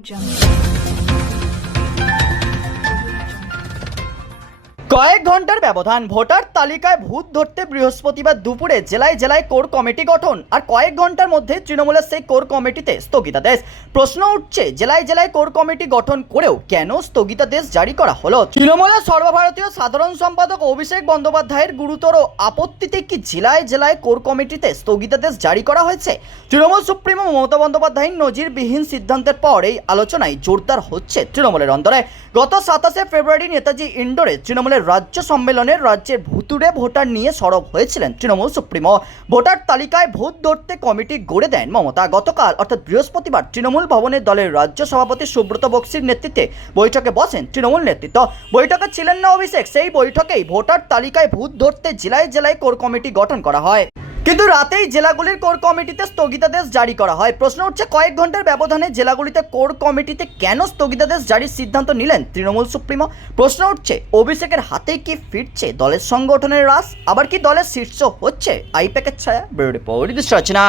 jump. কয়েক ঘণ্টার ব্যবধান ভোটার তালিকায় ভূত ধরতে বৃহস্পতিবার দুপুরে জেলায় জেলায় কোর কমিটি গঠন আর কয়েক ঘণ্টার মধ্যে তৃণমূলের সেই কোর কমিটিতে স্থগিতাদেশ। প্রশ্ন উঠছে, জেলায় জেলায় কোর কমিটি গঠন করেও কেন স্থগিতাদেশ জারি করা হলো? তৃণমূলের সর্বভারতীয় সাধারণ সম্পাদক অভিষেক বন্দ্যোপাধ্যায়ের গুরুতর আপত্তিতে কি জেলায় জেলায় কোর কমিটিতে স্থগিতাদেশ জারি করা হয়েছে? তৃণমূল সুপ্রিমো মমতা বন্দ্যোপাধ্যায়ের নজিরবিহীন সিদ্ধান্তের পর এই আলোচনায় জোরদার হচ্ছে তৃণমূলের অন্তরে। গত সাতাশে ফেব্রুয়ারি নেতাজি ইন্ডোরে তৃণমূলের রাজ্য সম্মেলনে রাজ্যের ভুতুড়ে ভোটার নিয়ে সরব হয়েছিলেন তৃণমূল সুপ্রিমো। ভোটার তালিকায় ভোট ধরতে কমিটি গড়ে দেন মমতা। গতকাল, অর্থাৎ বৃহস্পতিবার, তৃণমূল ভবনে দলের রাজ্য সভাপতি সুব্রত বক্সির নেতৃত্বে বৈঠকে বসেন তৃণমূল নেতৃত্ব। বৈঠকে ছিলেন না অভিষেক, সেই বৈঠকেই ভোটার তালিকায় ভূত ধরতে জেলায় জেলায় কোর কমিটি গঠন করা হয়। কিন্তু রাতেই জেলাগুলির কোর কমিটিতে স্থগিতাদেশ জারি করা হয়। প্রশ্ন উঠছে, কয়েক ঘণ্টার ব্যবধানে জেলাগুলিতে কোর কমিটিতে কেন স্থগিতাদেশ জারির সিদ্ধান্ত নিলেন তৃণমূল সুপ্রিমো? প্রশ্ন উঠছে, অভিষেকের হাতে কি ফিরছে দলের সংগঠনের রাস আবার কি দলের শীর্ষ হচ্ছে? আইপ্যাকের ছায়া ব্যুরো রচনা।